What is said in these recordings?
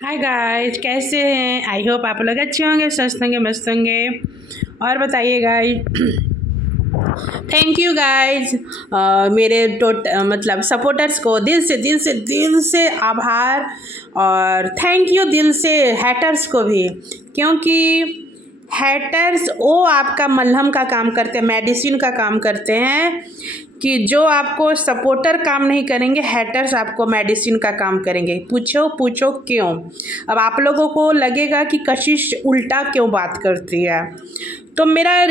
Hi guys, कैसे हैं? I hope आप लोग अच्छे होंगे, स्वस्थ होंगे, मस्त होंगे। और बताइए गाइस, थैंक यू गाइस। मेरे मतलब सपोर्टर्स को दिल से आभार। और थैंक यू दिल से हैटर्स को भी, क्योंकि हैटर्स वो आपका मलहम का काम करते हैं, मेडिसिन का काम करते हैं। कि जो आपको सपोर्टर काम नहीं करेंगे, हैटर्स आपको मेडिसिन का काम करेंगे। पूछो पूछो क्यों? अब आप लोगों को लगेगा कि कशिश उल्टा क्यों बात करती है। तो मेरा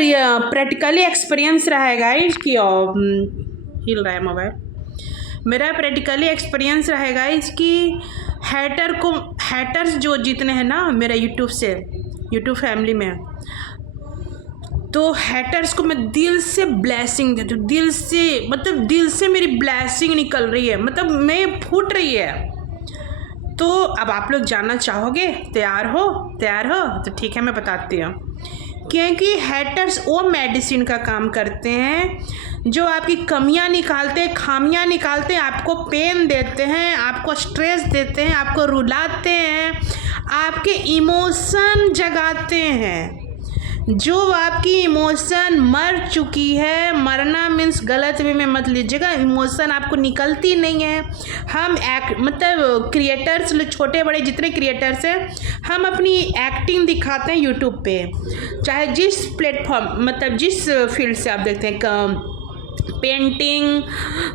प्रैक्टिकली एक्सपीरियंस रहा है गाइस कि हिल रहा है मोबाइल। मेरा प्रैक्टिकली एक्सपीरियंस रहेगा इसकी हैटर्स जो जितने हैं ना मेरा यूट्यूब फैमिली में, तो हैटर्स को मैं दिल से ब्लेसिंग देती हूँ। दिल से मेरी ब्लेसिंग निकल रही है, मतलब मैं फूट रही है। तो अब आप लोग जानना चाहोगे? तैयार हो? तो ठीक है, मैं बताती हूँ। क्योंकि हैटर्स वो मेडिसिन का काम करते हैं जो आपकी कमियां निकालते हैं, खामियां निकालते हैं, आपको पेन देते हैं, आपको स्ट्रेस देते हैं, आपको रुलाते हैं, आपके इमोशन जगाते हैं। जो आपकी इमोशन मर चुकी है, मरना मीन्स गलत वे में मत लीजिएगा, इमोशन आपको निकलती नहीं है। हम मतलब क्रिएटर्स, छोटे बड़े जितने क्रिएटर्स हैं, हम अपनी एक्टिंग दिखाते हैं यूट्यूब पे, चाहे जिस प्लेटफॉर्म, मतलब जिस फील्ड से आप देखते हैं, painting,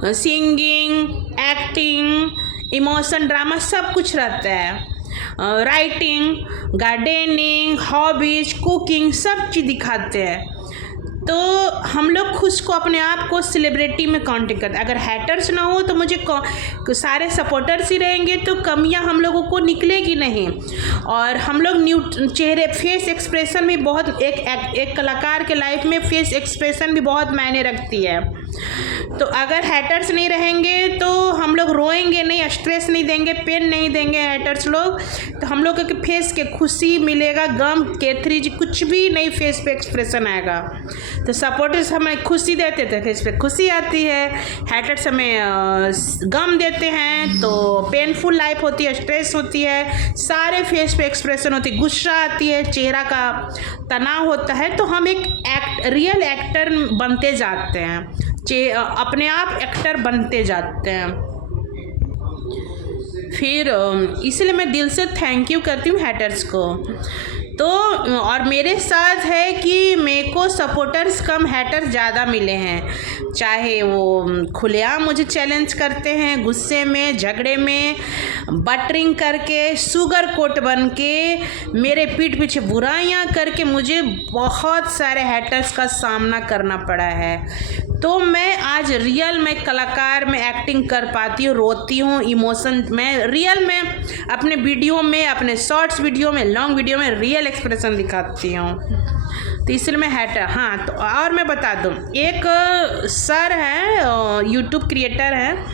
singing, acting, emotion, drama, सब कुछ रहता है। राइटिंग, गार्डनिंग, हॉबीज, कुकिंग, सब चीज़ दिखाते हैं। तो हम लोग खुद को, अपने आप को सेलिब्रिटी में काउंटिंग करते हैं। अगर हैटर्स ना हो तो मुझे सारे सपोर्टर्स ही रहेंगे तो कमियां हम लोगों को निकलेगी नहीं। और हम लोग चेहरे, फेस एक्सप्रेशन भी बहुत, एक कलाकार के लाइफ में फेस एक्सप्रेशन भी बहुत मायने रखती है। तो अगर हैटर्स नहीं रहेंगे तो हम लोग रोएंगे नहीं, स्ट्रेस नहीं देंगे, पेन नहीं देंगे हैटर्स लोग, तो हम लोग के फेस के खुशी मिलेगा, गम, केथरी, कुछ भी नहीं फेस पे एक्सप्रेशन आएगा। तो सपोर्टर्स हमें खुशी देते थे, फेस पे खुशी आती है। हैटर्स हमें गम देते हैं तो पेनफुल लाइफ होती है, स्ट्रेस होती है, सारे फेस पे एक्सप्रेशन होती है, गुस्सा आती है, चेहरा का तनाव होता है। तो हम एक रियल एक्टर बनते जाते हैं, अपने आप एक्टर बनते जाते हैं। फिर इसलिए मैं दिल से थैंक यू करती हूँ हैटर्स को। तो और मेरे साथ है कि मेरे को सपोर्टर्स कम, हैटर्स ज़्यादा मिले हैं। चाहे वो खुलेआम मुझे चैलेंज करते हैं, गुस्से में, झगड़े में, बटरिंग करके, शुगर कोट बन के, मेरे पीठ पीछे बुराइयां करके, मुझे बहुत सारे हैटर्स का सामना करना पड़ा है। तो मैं आज रियल में कलाकार में एक्टिंग कर पाती हूँ, रोती हूँ, इमोशन में रियल में अपने वीडियो में, अपने शॉर्ट्स वीडियो में, लॉन्ग वीडियो में रियल एक्सप्रेशन दिखाती हूँ। तो इसलिए मैं हैटर। हाँ, तो और मैं बता दूँ, एक सर हैं, यूट्यूब क्रिएटर हैं,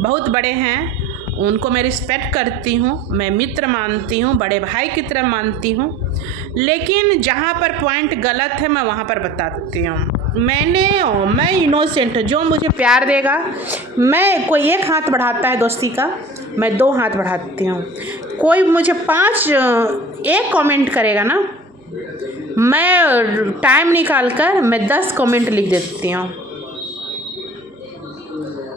बहुत बड़े हैं, उनको मैं रिस्पेक्ट करती हूँ, मैं मित्र मानती हूँ, बड़े भाई की तरह मानती हूँ। लेकिन जहाँ पर पॉइंट गलत है मैं वहाँ पर बताती हूँ। मैं इनोसेंट, जो मुझे प्यार देगा, मैं, कोई एक हाथ बढ़ाता है दोस्ती का, मैं 2 हाथ बढ़ाती हूँ। कोई मुझे 1 कमेंट करेगा ना, मैं टाइम निकाल कर मैं 10 कमेंट लिख देती हूँ।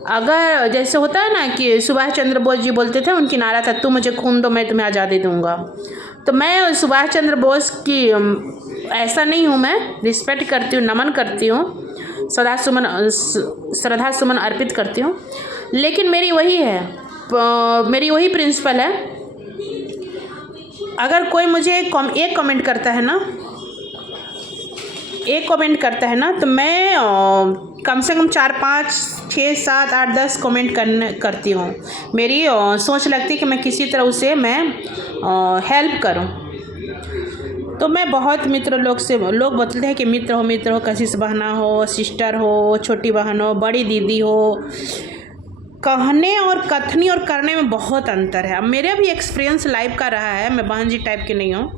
अगर जैसे होता है ना कि सुभाष चंद्र बोस जी बोलते थे, उनकी नारा था, तू मुझे खून दो मैं तुम्हें आज़ादी दूंगा। तो मैं सुभाष चंद्र बोस की ऐसा नहीं हूँ, मैं रिस्पेक्ट करती हूँ, नमन करती हूँ, श्रद्धा सुमन अर्पित करती हूँ। लेकिन मेरी वही प्रिंसिपल है, अगर कोई मुझे एक कमेंट करता है ना, तो मैं कम से कम 4, 5, 6, 7, 8, 10 कमेंट करती हूँ। मेरी सोच लगती है कि मैं किसी तरह उसे मैं हेल्प करूँ। तो मैं बहुत मित्र लोग बोलते हैं कि मित्र हो, कशिश बहना हो, सिस्टर हो, छोटी बहन हो, बड़ी दीदी हो। कहने और कथनी और करने में बहुत अंतर है। अब मेरा भी एक्सपीरियंस लाइफ का रहा है, मैं बहन जी टाइप की नहीं हूँ।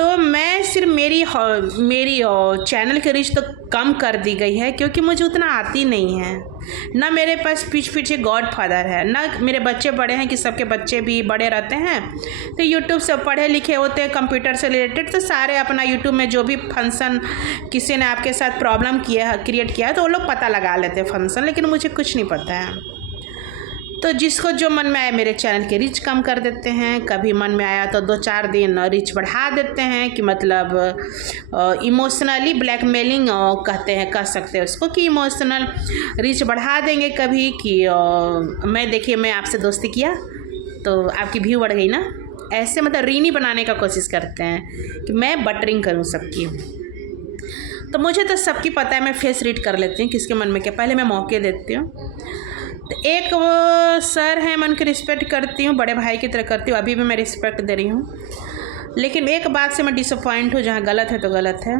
तो मैं सिर्फ मेरी चैनल की रीच तो कम कर दी गई है क्योंकि मुझे उतना आती नहीं है, ना मेरे पास पीछे गॉड फादर है, ना मेरे बच्चे बड़े हैं कि सबके बच्चे भी बड़े रहते हैं तो यूट्यूब से पढ़े लिखे होते हैं कंप्यूटर से रिलेटेड, तो सारे अपना यूट्यूब में जो भी फंक्शन किसी ने आपके साथ प्रॉब्लम क्रिएट किया है तो वो लोग पता लगा लेते हैं फंक्शन, लेकिन मुझे कुछ नहीं पता है। तो जिसको जो मन में आया मेरे चैनल के रीच कम कर देते हैं, कभी मन में आया तो 2-4 दिन रीच बढ़ा देते हैं कि मतलब इमोशनली ब्लैकमेलिंग कहते हैं, कह सकते हैं उसको कि इमोशनल रीच बढ़ा देंगे कभी कि मैं देखिए मैं आपसे दोस्ती किया तो आपकी व्यू बढ़ गई ना, ऐसे मतलब रीनी बनाने का कोशिश करते हैं कि मैं बटरिंग करूँ सबकी। तो मुझे तो सबकी पता है, मैं फेस रीड कर लेती हूँ किसके मन में क्या, पहले मैं मौके देती हूँ। तो एक वो सर हैं, मैं उनकी रिस्पेक्ट करती हूँ, बड़े भाई की तरह करती हूँ, अभी भी मैं रिस्पेक्ट दे रही हूँ, लेकिन एक बात से मैं डिसअपॉइंट हूँ, जहाँ गलत है तो गलत है,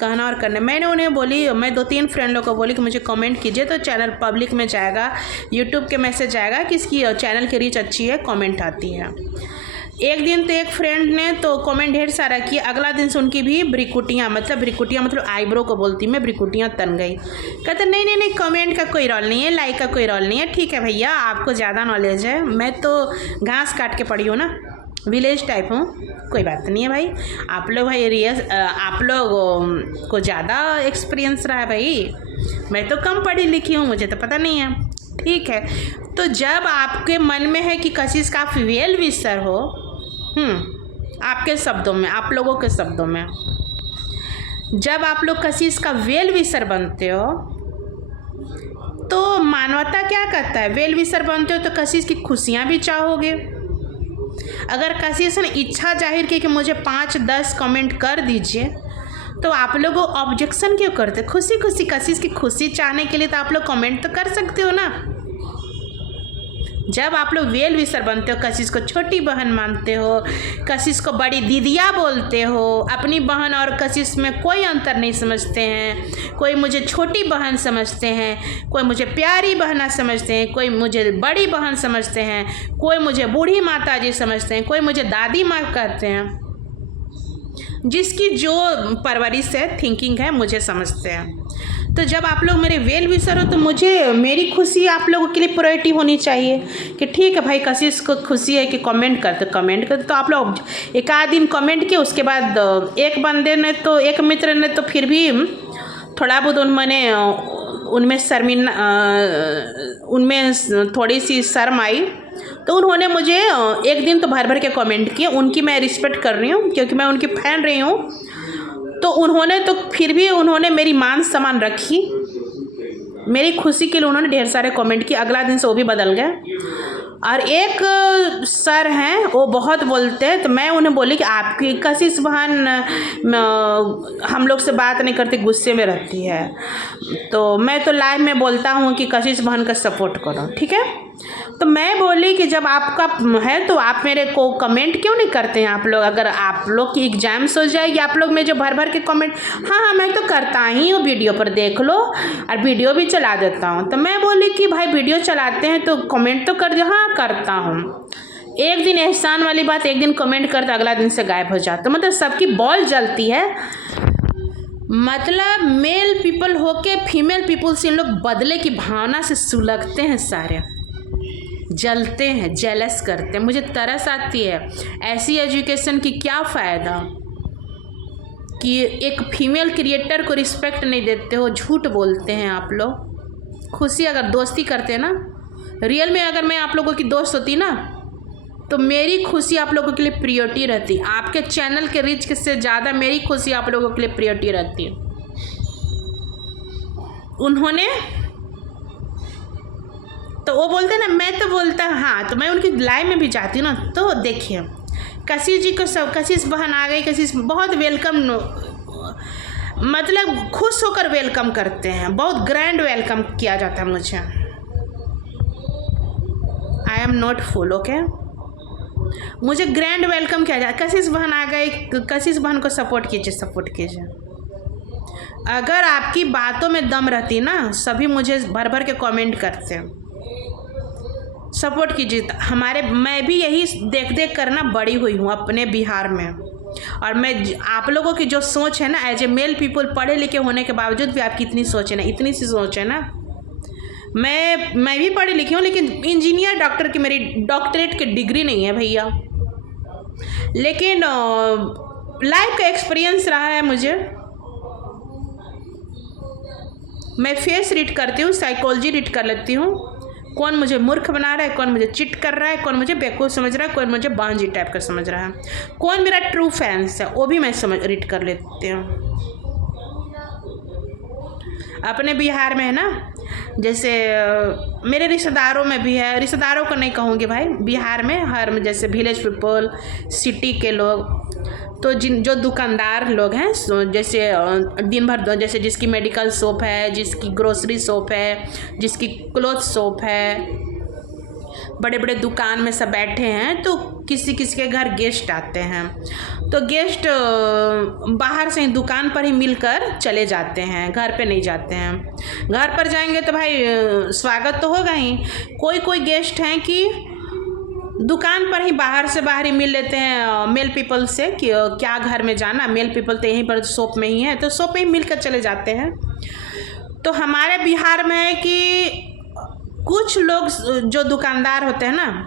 कहना और करना। मैंने उन्हें बोली, मैं 2-3 फ्रेंड लोग को बोली कि मुझे कमेंट कीजिए तो चैनल पब्लिक में जाएगा, यूट्यूब के मैसेज आएगा कि इसकी चैनल की रीच अच्छी है, कमेंट आती है। एक दिन तो एक फ्रेंड ने तो कमेंट ढेर सारा किया, अगला दिन से उनकी भी ब्रिकुटियाँ मतलब आईब्रो को बोलती मैं, ब्रिकुटियाँ तन गई। कहते नहीं कमेंट का कोई रोल नहीं है, लाइक का कोई रोल नहीं है, ठीक है भैया आपको ज़्यादा नॉलेज है, मैं तो घास काट के पड़ी हूँ ना, विलेज टाइप हूँ, कोई बात नहीं है भाई। आप लोग भाई आप लोग को ज़्यादा एक्सपीरियंस रहा है भाई, मैं तो कम पढ़ी लिखी हूँ, मुझे तो पता नहीं है, ठीक है। तो जब आपके मन में है कि कशिश का आप वेल विशर हो, आपके शब्दों में, आप लोगों के शब्दों में, जब आप लोग कशिश का वेल विशर बनते हो तो मानवता क्या कहता है, वेल विशर बनते हो तो कशिश की खुशियाँ भी चाहोगे। अगर कशिश ने इच्छा जाहिर की कि मुझे 5-10 कमेंट कर दीजिए तो आप लोग ऑब्जेक्शन क्यों करते, खुशी कशिश की खुशी चाहने के लिए तो आप लोग कमेंट तो कर सकते हो ना। जब आप लोग वेल विशर बनते हो, कशिश को छोटी बहन मानते हो, कशिश को बड़ी दीदिया बोलते हो, अपनी बहन और कशिश में कोई अंतर नहीं समझते हैं, कोई मुझे छोटी बहन समझते हैं, कोई मुझे प्यारी बहना समझते हैं, कोई मुझे बड़ी बहन समझते हैं, कोई मुझे बूढ़ी माता जी समझते हैं, कोई मुझे दादी माँ कहते हैं, जिसकी जो परवरिश है, थिंकिंग है, मुझे समझते हैं। तो जब आप लोग मेरे वेल विशर हो तो मुझे मेरी खुशी आप लोगों के लिए प्रायोरिटी होनी चाहिए कि ठीक है भाई कशिश को खुशी है कि कमेंट करते तो आप लोग एक आध दिन कमेंट किए, उसके बाद एक बंदे ने तो, एक मित्र ने तो फिर भी थोड़ा बहुत उनमें थोड़ी सी शर्म आई तो उन्होंने मुझे एक दिन तो भर के कमेंट किए, उनकी मैं रिस्पेक्ट कर रही हूँ क्योंकि मैं उनकी फ़ैन रही हूँ। तो उन्होंने तो फिर भी उन्होंने मेरी मान सम्मान रखी, मेरी खुशी के लिए उन्होंने ढेर सारे कमेंट किए, अगला दिन से वो भी बदल गए। और एक सर हैं वो बहुत बोलते हैं, तो मैं उन्हें बोली कि आपकी कशिश बहन हम लोग से बात नहीं करती, गुस्से में रहती है, तो मैं तो लाइव में बोलता हूँ कि कशिश बहन का सपोर्ट करो, ठीक है। तो मैं बोली कि जब आपका है तो आप मेरे को कमेंट क्यों नहीं करते हैं आप लोग, अगर आप लोग की एग्जाम्स हो जाएगी, आप लोग में जो भर के कमेंट, हाँ मैं तो करता ही हूँ, वीडियो पर देख लो और वीडियो भी चला देता हूँ। तो मैं बोली कि भाई वीडियो चलाते हैं तो कमेंट तो कर दो, हाँ करता हूँ। एक दिन एहसान वाली बात, एक दिन कमेंट करते अगला दिन से गायब हो जाता, मतलब सबकी बॉल जलती है। मतलब मेल पीपल होके फीमेल पीपल से इन लोग बदले की भावना से सुलगते हैं, सारे जलते हैं, जेलस करते हैं, मुझे तरस आती है। ऐसी एजुकेशन की क्या फ़ायदा कि एक फीमेल क्रिएटर को रिस्पेक्ट नहीं देते हो, झूठ बोलते हैं आप लोग। खुशी अगर दोस्ती करते ना, रियल में अगर मैं आप लोगों की दोस्त होती ना तो मेरी खुशी आप लोगों के लिए प्रायोरिटी रहती, आपके चैनल के रीच से ज़्यादा मेरी खुशी आप लोगों के लिए प्रायोरिटी रहती है। उन्होंने तो वो बोलते ना, मैं तो बोलता हाँ, तो मैं उनकी लाइव में भी जाती हूँ ना, तो देखिए कशिश जी को सब, कशिश बहन आ गई, कशिश बहुत वेलकम, मतलब खुश होकर वेलकम करते हैं, बहुत ग्रैंड वेलकम किया जाता है मुझे। I am not full, okay, मुझे ग्रैंड वेलकम किया जाए। कशिश बहन आ गई, कशिश बहन को सपोर्ट कीजिए। अगर आपकी बातों में दम रहती ना, सभी मुझे भर के कमेंट करते हैं, सपोर्ट कीजिए। हमारे, मैं भी यही देख कर ना बड़ी हुई हूँ अपने बिहार में। और मैं आप लोगों की जो सोच है ना, एज ए मेल पीपल, पढ़े लिखे होने के बावजूद भी आपकी इतनी सोच है ना, इतनी सी सोच है ना। मैं भी पढ़ी लिखी हूँ, लेकिन इंजीनियर डॉक्टर की मेरी डॉक्टरेट की डिग्री नहीं है भैया, लेकिन लाइफ का एक्सपीरियंस रहा है मुझे। मैं फेस रीड करती हूँ, साइकोलॉजी रीड कर लेती हूँ, कौन मुझे मूर्ख बना रहा है, कौन मुझे चिट कर रहा है, कौन मुझे बेवकूफ़ समझ रहा है, कौन मुझे बांझी टाइप का समझ रहा है, कौन मेरा ट्रू फैंस है, वो भी मैं रीड कर लेती हूँ। अपने बिहार में है ना, जैसे मेरे रिश्तेदारों में भी है, रिश्तेदारों को नहीं कहूँगी भाई, बिहार में हर जैसे विलेज पीपल, सिटी के लोग, तो जो दुकानदार लोग हैं, जैसे दिन भर, जैसे जिसकी मेडिकल शॉप है, जिसकी ग्रोसरी शॉप है, जिसकी क्लॉथ शॉप है, बड़े बड़े दुकान में सब बैठे हैं, तो किसी किसी के घर गेस्ट आते हैं, तो गेस्ट बाहर से ही दुकान पर ही मिलकर चले जाते हैं, घर पे नहीं जाते हैं। घर पर जाएंगे तो भाई स्वागत तो होगा ही। कोई गेस्ट हैं कि दुकान पर ही बाहर से बाहर ही मिल लेते हैं मेल पीपल से कि क्या घर में जाना, मेल पीपल तो यहीं पर शॉप में ही है, तो शॉप में ही मिलकर चले जाते हैं। तो हमारे बिहार में है कि कुछ लोग जो दुकानदार होते हैं ना,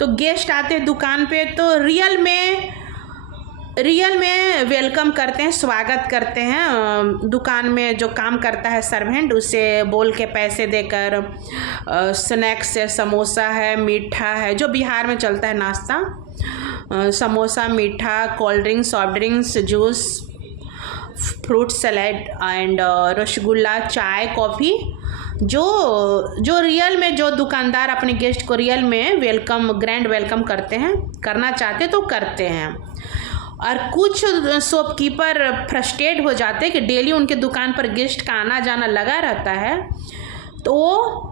तो गेस्ट आते हैं दुकान पे, तो रियल में वेलकम करते हैं, स्वागत करते हैं। दुकान में जो काम करता है सर्वेंट, उसे बोल के पैसे देकर, स्नैक्स है, समोसा है, मीठा है, जो बिहार में चलता है नाश्ता, समोसा, मीठा, cold drinks, soft drinks, juice, fruit salad and rasgulla, चाय, कॉफ़ी, जो रियल में जो दुकानदार अपने गेस्ट को रियल में वेलकम, ग्रैंड वेलकम करते हैं, करना चाहते तो करते हैं। और कुछ शॉपकीपर फ्रस्ट्रेट हो जाते हैं कि डेली उनके दुकान पर गेस्ट का आना जाना लगा रहता है, तो वो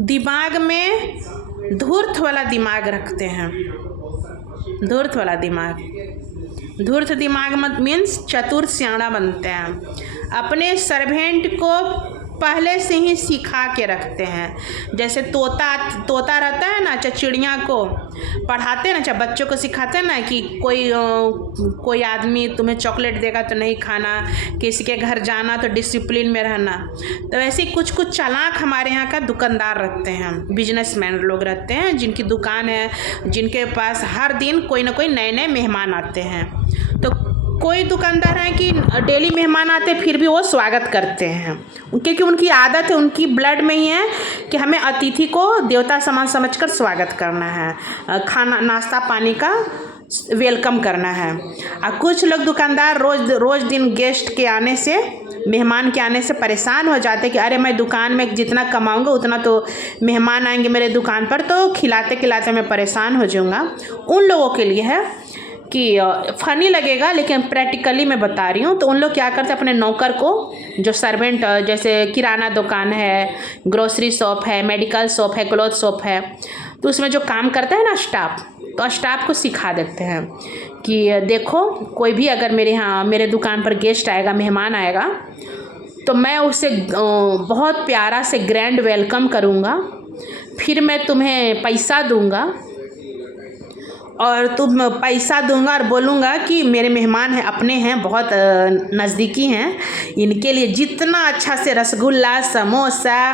दिमाग में धूर्त वाला दिमाग रखते हैं। धूर्त वाला दिमाग, धूर्त दिमाग मत मीन्स चतुर सियाणा बनते हैं। अपने सर्वेंट को पहले से ही सिखा के रखते हैं। जैसे तोता रहता है ना, चाहे चिड़िया को पढ़ाते हैं ना, चाहे बच्चों को सिखाते हैं ना कि कोई आदमी तुम्हें चॉकलेट देगा तो नहीं खाना, किसी के घर जाना तो डिसिप्लिन में रहना। तो वैसे कुछ चालाक हमारे यहाँ का दुकानदार रहते हैं, बिजनेसमैन लोग रहते हैं, जिनकी दुकान है, जिनके पास हर दिन कोई ना कोई नए नए मेहमान आते हैं। तो कोई दुकानदार हैं कि डेली मेहमान आते फिर भी वो स्वागत करते हैं, क्योंकि उनकी आदत है, उनकी ब्लड में ही है कि हमें अतिथि को देवता समान समझकर स्वागत करना है, खाना नाश्ता पानी का वेलकम करना है। और कुछ लोग दुकानदार रोज़ दिन गेस्ट के आने से, मेहमान के आने से परेशान हो जाते कि अरे मैं दुकान में जितना कमाऊंगा उतना तो मेहमान आएंगे मेरे दुकान पर, तो खिलाते खिलाते मैं परेशान हो जाऊंगा। उन लोगों के लिए है कि फ़नी लगेगा, लेकिन प्रैक्टिकली मैं बता रही हूँ। तो उन लोग क्या करते हैं, अपने नौकर को, जो सर्वेंट, जैसे किराना दुकान है, ग्रोसरी शॉप है, मेडिकल शॉप है, क्लॉथ शॉप है, तो उसमें जो काम करता है ना स्टाफ, तो स्टाफ को सिखा देते हैं कि देखो कोई भी अगर मेरे दुकान पर गेस्ट आएगा, मेहमान आएगा, तो मैं उसे बहुत प्यारा से ग्रैंड वेलकम करूँगा, फिर मैं तुम्हें पैसा दूँगा, और तुम पैसा दूंगा और बोलूँगा कि मेरे मेहमान हैं, अपने हैं, बहुत नज़दीकी हैं, इनके लिए जितना अच्छा से रसगुल्ला, समोसा,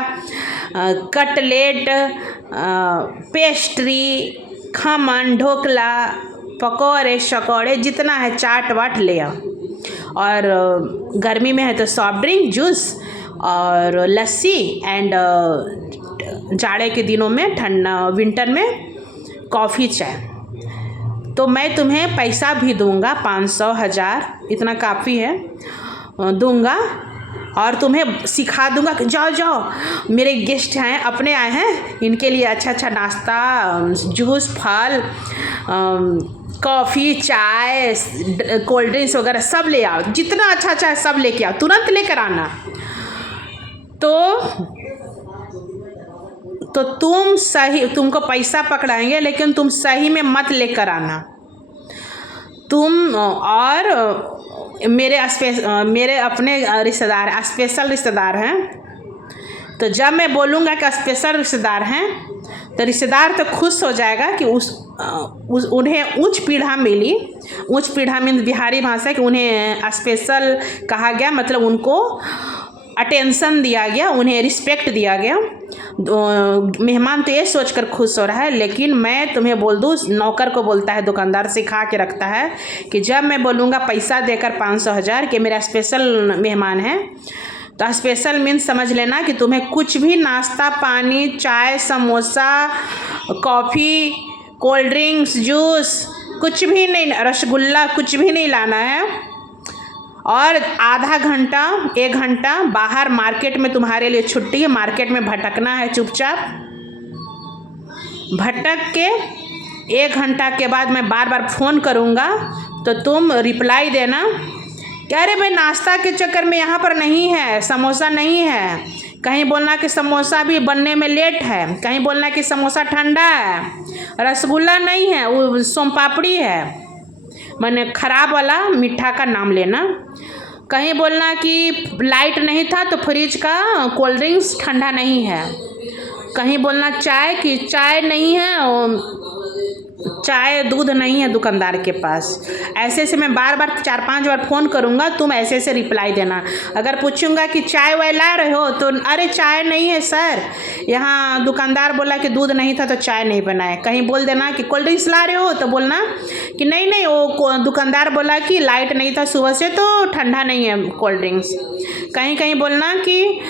कटलेट, पेस्ट्री, खमन, ढोकला, पकौड़े शकौड़े, जितना है चाट वाट ले आओ। और गर्मी में है तो सॉफ्ट ड्रिंक, जूस और लस्सी, एंड जाड़े के दिनों में, ठंडा विंटर में कॉफ़ी, चाय। तो मैं तुम्हें पैसा भी दूंगा, 500, 1000, इतना काफ़ी है, दूंगा, और तुम्हें सिखा दूंगा कि जाओ मेरे गेस्ट हैं, अपने आए हैं, इनके लिए अच्छा नाश्ता, जूस, फल, कॉफ़ी, चाय, कोल्ड ड्रिंक्स वगैरह सब ले आओ, जितना अच्छा है सब लेके आओ, तुरंत लेकर आना। तो तुमको पैसा पकड़ाएंगे, लेकिन तुम सही में मत लेकर आना। तुम और मेरे अपने रिश्तेदार, स्पेशल रिश्तेदार हैं, तो जब मैं बोलूँगा कि स्पेशल रिश्तेदार हैं तो रिश्तेदार तो खुश हो जाएगा कि उन्हें उच्च पीढ़ा मिली। उच्च पीढ़ा मीन बिहारी भाषा कि उन्हें स्पेशल कहा गया, मतलब उनको अटेंशन दिया गया, उन्हें रिस्पेक्ट दिया गया। मेहमान तो ये सोचकर खुश हो रहा है, लेकिन मैं तुम्हें बोल दूँ, नौकर को बोलता है दुकानदार, सिखा के रखता है कि जब मैं बोलूँगा पैसा देकर 500,000 कि मेरा स्पेशल मेहमान है, तो स्पेशल मीन्स समझ लेना कि तुम्हें कुछ भी नाश्ता पानी, चाय, samosa, coffee, cold drinks, juice, कुछ भी नहीं, रसगुल्ला, कुछ भी नहीं लाना है। और आधा घंटा 1 घंटा बाहर मार्केट में तुम्हारे लिए छुट्टी है, मार्केट में भटकना है चुपचाप। भटक के 1 घंटा के बाद मैं बार बार फ़ोन करूँगा तो तुम रिप्लाई देना कि अरे भाई नाश्ता के चक्कर में यहाँ पर नहीं है, समोसा नहीं है। कहीं बोलना कि समोसा भी बनने में लेट है, कहीं बोलना कि समोसा ठंडा है, रसगुल्ला नहीं है, वो सोम पापड़ी है, मैंने ख़राब वाला मीठा का नाम लेना। कहीं बोलना कि लाइट नहीं था तो फ्रिज का कोल्ड ड्रिंक्स ठंडा नहीं है। कहीं बोलना चाय की चाय नहीं है, चाय दूध नहीं है दुकानदार के पास। ऐसे से मैं बार बार 4-5 बार फ़ोन करूँगा, तुम ऐसे से रिप्लाई देना। अगर पूछूंगा कि चाय वाय ला रहे हो तो अरे चाय नहीं है सर, यहाँ दुकानदार बोला कि दूध नहीं था तो चाय नहीं बनाए। कहीं बोल देना कि कोल्ड ड्रिंक्स ला रहे हो तो बोलना कि नहीं नहीं, वो दुकानदार बोला कि लाइट नहीं था सुबह से तो ठंडा नहीं है कोल्ड ड्रिंक्स। कहीं कहीं बोलना कि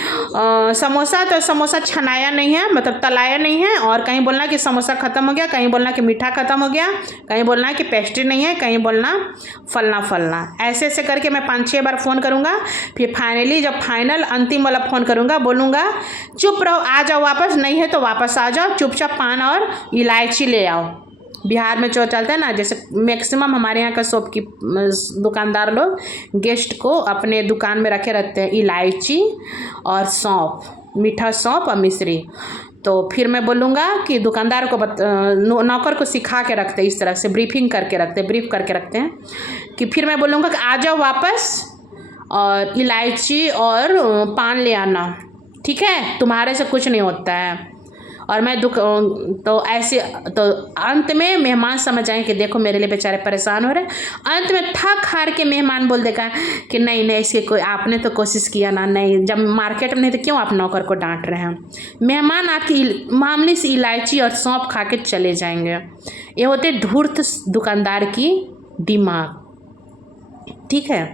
समोसा तो समोसा छनाया नहीं है, मतलब तलाया नहीं है। और कहीं बोलना कि समोसा ख़त्म हो गया, कहीं बोलना कि मीठा ख़त्म हो गया, कहीं बोलना कि पेस्ट्री नहीं है, कहीं बोलना फलना फलना। ऐसे ऐसे करके मैं 5-6 बार फ़ोन करूँगा। फिर फाइनली जब फाइनल अंतिम वाला फ़ोन करूँगा, बोलूँगा चुप रहो, आ जाओ वापस, नहीं है तो वापस आ जाओ, चुपचाप पान और इलायची ले आओ। बिहार में जो चलता है ना, जैसे मैक्सिमम हमारे यहाँ का शॉप की दुकानदार लोग गेस्ट को अपने दुकान में रखे रहते हैं इलायची और सौंफ, मीठा सौंफ और मिश्री। तो फिर मैं बोलूँगा कि दुकानदार को नौकर को सिखा के रखते हैं, इस तरह से ब्रीफ करके रखते हैं कि फिर मैं बोलूँगा कि आ जाओ वापस और इलायची और पान ले आना, ठीक है, तुम्हारे से कुछ नहीं होता है। और मैं तो ऐसे तो अंत में मेहमान समझ आए कि देखो मेरे लिए बेचारे परेशान हो रहे हैं। अंत में थक हार के मेहमान बोल देगा कि नहीं नहीं, इसके कोई आपने तो कोशिश किया ना, नहीं जब मार्केट में नहीं तो क्यों आप नौकर को डांट रहे हैं। मेहमान आपकी मामूली सी इलायची और सौंफ खा के चले जाएंगे। ये होते धूर्त दुकानदार की दिमाग, ठीक है।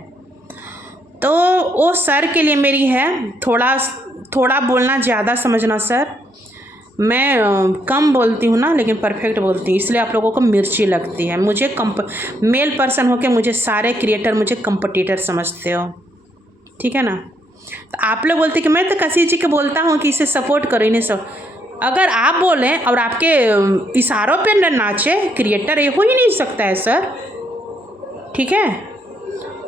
तो वो सर के लिए मेरी है, थोड़ा बोलना, ज़्यादा समझना सर। मैं कम बोलती हूँ ना, लेकिन परफेक्ट बोलती हूँ, इसलिए आप लोगों को मिर्ची लगती है। मुझे मेल पर्सन होके मुझे सारे क्रिएटर मुझे कंपटीटर समझते हो, ठीक है ना। तो आप लोग बोलते कि मैं तो किसी जी के बोलता हूँ कि इसे सपोर्ट करो, इन्हें सब। अगर आप बोलें और आपके इशारों पे न नाचे क्रिएटर, ये हो ही नहीं सकता है सर, ठीक है।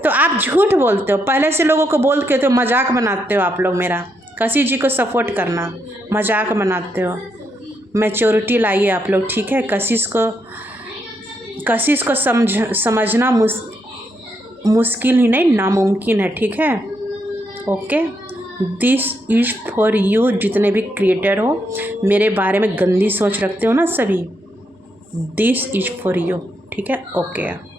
तो आप झूठ बोलते हो, पहले से लोगों को बोल के तो मजाक बनाते हो आप लोग। मेरा कसी जी को सपोर्ट करना मजाक बनाते हो। मैच्योरिटी लाइए आप लोग, ठीक है। कशिश को समझना मुश्किल ही नहीं, नामुमकिन है, ठीक है। Okay, this is for you. जितने भी क्रिएटर हो, मेरे बारे में गंदी सोच रखते हो ना सभी, दिस इज फॉर यू, ठीक है। ओके।